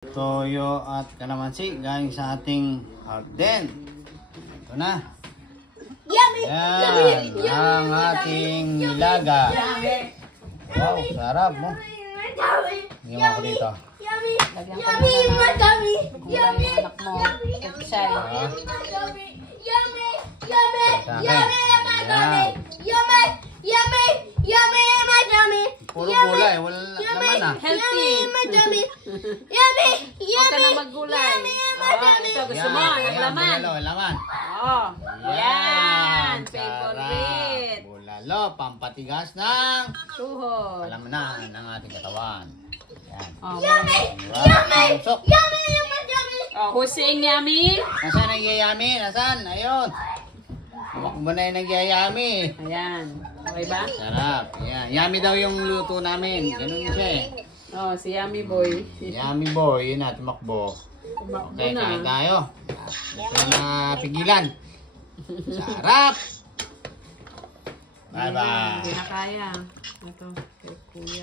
Toyo at kalamansi galing sa ating hagden. Ito na. Yummy! Yan ang ating nilaga. Wow, sarap mo. Hindi ako dito. Yummy! Lagyan ko Yummy! muna ng Yummy! gulay yung anak mo. Pechay. Yummy! Yummy! Yummy! Sa akin. Yummy! Yan. Yummy! Yummy! Yummy! My tummy! Puro gulay, wala naman ah. Healthy. My tummy! Yummy! Huwag ka na maggulay. Ito gusto mo, naglaman. Bulalo, laman. Oh, yan. Sarap. Favorite. Bulalo, pampatigas ng Tuhod. alam na ng ating katawan. Yan. Oh, Yummy! Yummy! Yummy! My tummy! oh husing yummy. Nasaan ang yayami? Nasaan? Ayun. Hawak mo na yung nagyayami. Ayan. Okay ba? Sarap. Yan. Yummy daw yung luto namin. Ganun siya eh. Oh, si Yummy Boy. Yummy boy. Yun na, tumakbo. Tumakbo Okay, kain na. tayo. Ito na pigilan. Sarap! Bye-bye. Hindi na kaya. Ito, kay Kuya.